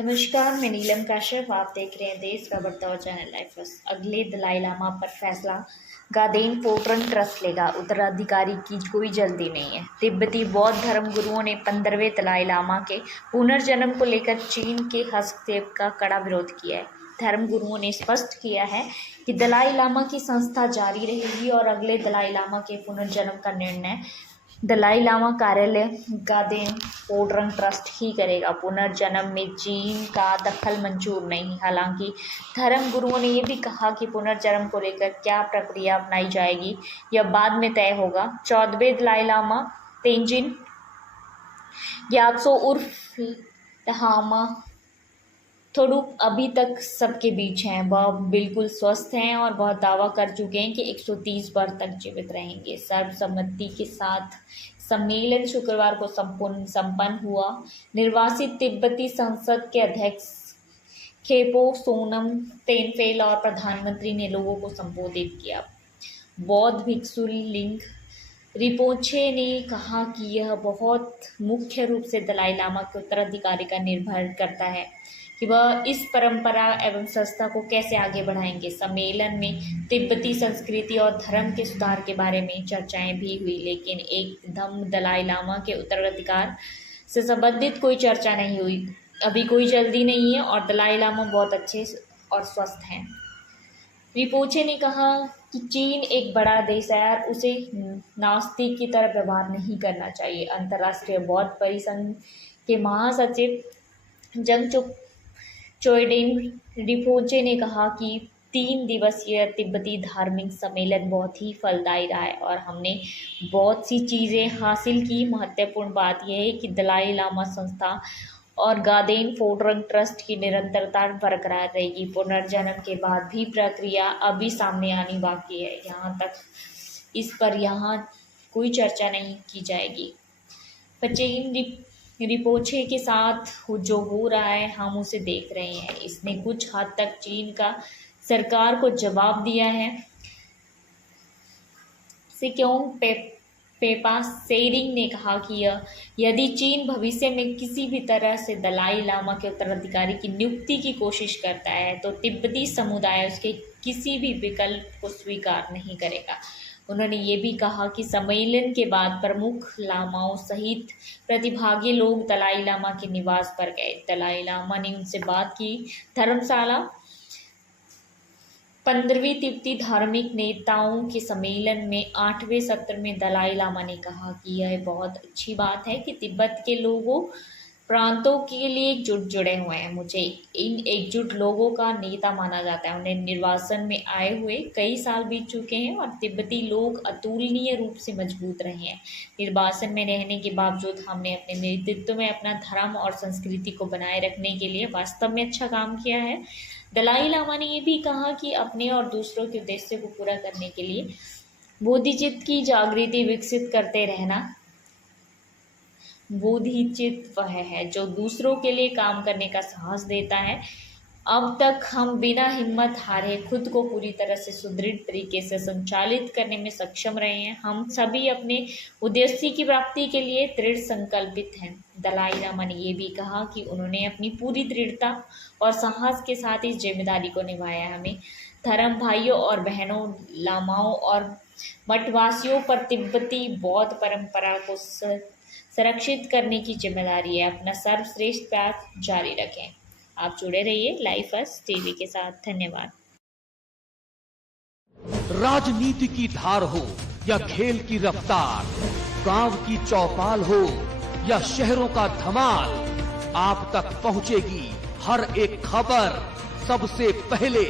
नमस्कार, मैं नीलम काश्यप। आप देख रहे हैं देश का बढ़ता हुआ चैनल लाइफ फर्स्ट। अगले दलाई लामा पर फैसला गादेन फोर्ट्रन ट्रस्ट लेगा। उत्तराधिकारी की कोई जल्दी नहीं है। तिब्बती बौद्ध धर्म गुरुओं ने 15वें दलाई लामा के पुनर्जन्म को लेकर चीन के हस्तक्षेप का कड़ा विरोध किया है। धर्म गुरुओं ने स्पष्ट किया है कि दलाई लामा की संस्था जारी रहेगी और अगले दलाई लामा के पुनर्जन्म का निर्णय दलाई लामा कार्यालय गादेन फोर्ट्रन ट्रस्ट ही करेगा। पुनर्जन्म में चीन का दखल मंजूर नहीं। हालांकि धर्म गुरुओं ने यह भी कहा कि पुनर्जन्म को लेकर क्या प्रक्रिया अपनाई जाएगी यह बाद में तय होगा। 14वें दलाई लामा तेंजिन ग्यात्सो उर्फ लहामा थोडुप अभी तक सबके बीच हैं। वह बिल्कुल स्वस्थ हैं और वह दावा कर चुके हैं कि 130 वर्ष तक जीवित रहेंगे। सर्वसम्मति के साथ सम्मेलन शुक्रवार को संपन्न हुआ। निर्वासित तिब्बती संसद के अध्यक्ष खेपो सोनम तेनफेल और प्रधानमंत्री ने लोगों को संबोधित किया। बौद्ध भिक्षु लिंग रिपोचे ने कहा कि यह बहुत मुख्य रूप से दलाई लामा के उत्तराधिकारी का निर्भर करता है कि वह इस परंपरा एवं संस्था को कैसे आगे बढ़ाएंगे। सम्मेलन में तिब्बती संस्कृति और धर्म के सुधार के बारे में चर्चाएं भी हुई, लेकिन एकदम दलाई लामा के उत्तराधिकार से संबंधित कोई चर्चा नहीं हुई। अभी कोई जल्दी नहीं है और दलाई लामा बहुत अच्छे और स्वस्थ हैं। रिपोचे ने कहा कि चीन एक बड़ा देश है और उसे नास्तिक की तरह व्यवहार नहीं करना चाहिए। अंतर्राष्ट्रीय बौद्ध परिसंघ के महासचिव जंगचुक चोइडेन रिपोचे ने कहा कि 3 दिवसीय तिब्बती धार्मिक सम्मेलन बहुत ही फलदायी रहा है और हमने बहुत सी चीज़ें हासिल की। महत्वपूर्ण बात यह है कि दलाई लामा संस्था और गादेन फोर्ट्रन ट्रस्ट की निरंतरता बरकरार रहेगी। पुनर्जन्म के बाद भी प्रक्रिया अभी सामने आनी बाकी है। यहाँ तक इस पर यहाँ कोई चर्चा नहीं की जाएगी। पचेन रिपोचे के साथ जो हो रहा है हम उसे देख रहे हैं। इसने कुछ हद तक चीन का सरकार को जवाब दिया है। सिक्योंग पेपा सेरिंग ने कहा कि यदि चीन भविष्य में किसी भी तरह से दलाई लामा के उत्तराधिकारी की नियुक्ति की कोशिश करता है तो तिब्बती समुदाय उसके किसी भी विकल्प को स्वीकार नहीं करेगा। उन्होंने ये भी कहा कि सम्मेलन के बाद प्रमुख लामाओं सहित प्रतिभागी लोग दलाई लामा के निवास पर गए। दलाई लामा ने उनसे बात की। धर्मशाला 15वीं तिब्बती धार्मिक नेताओं के सम्मेलन में 8वें सत्र में दलाई लामा ने कहा कि यह बहुत अच्छी बात है कि तिब्बत के लोगों प्रांतों के लिए एकजुट जुड़े हुए हैं। मुझे इन एकजुट लोगों का नेता माना जाता है। उन्हें निर्वासन में आए हुए कई साल बीत चुके हैं और तिब्बती लोग अतुलनीय रूप से मजबूत रहे हैं। निर्वासन में रहने के बावजूद हमने अपने नेतृत्व में अपना धर्म और संस्कृति को बनाए रखने के लिए वास्तव में अच्छा काम किया है। दलाई लामा ने यह भी कहा कि अपने और दूसरों के उद्देश्य को पूरा करने के लिए बोधिचित्त की जागृति विकसित करते रहना। बोधिचित्त वह है जो दूसरों के लिए काम करने का साहस देता है। अब तक हम बिना हिम्मत हारे खुद को पूरी तरह से सुदृढ़ तरीके से संचालित करने में सक्षम रहे हैं। हम सभी अपने उद्देश्य की प्राप्ति के लिए दृढ़ संकल्पित हैं। दलाई लामा ने यह भी कहा कि उन्होंने अपनी पूरी दृढ़ता और साहस के साथ इस जिम्मेदारी को निभाया है। हमें धर्म भाइयों और बहनों, लामाओं और मठवासियों पर तिब्बती बौद्ध परंपरा को संरक्षित करने की जिम्मेदारी है। अपना सर्वश्रेष्ठ प्रयास जारी रखें। आप जुड़े रहिए लाइफ फर्स्ट टीवी के साथ। धन्यवाद। राजनीति की धार हो या खेल की रफ्तार, गांव की चौपाल हो या शहरों का धमाल, आप तक पहुंचेगी हर एक खबर सबसे पहले।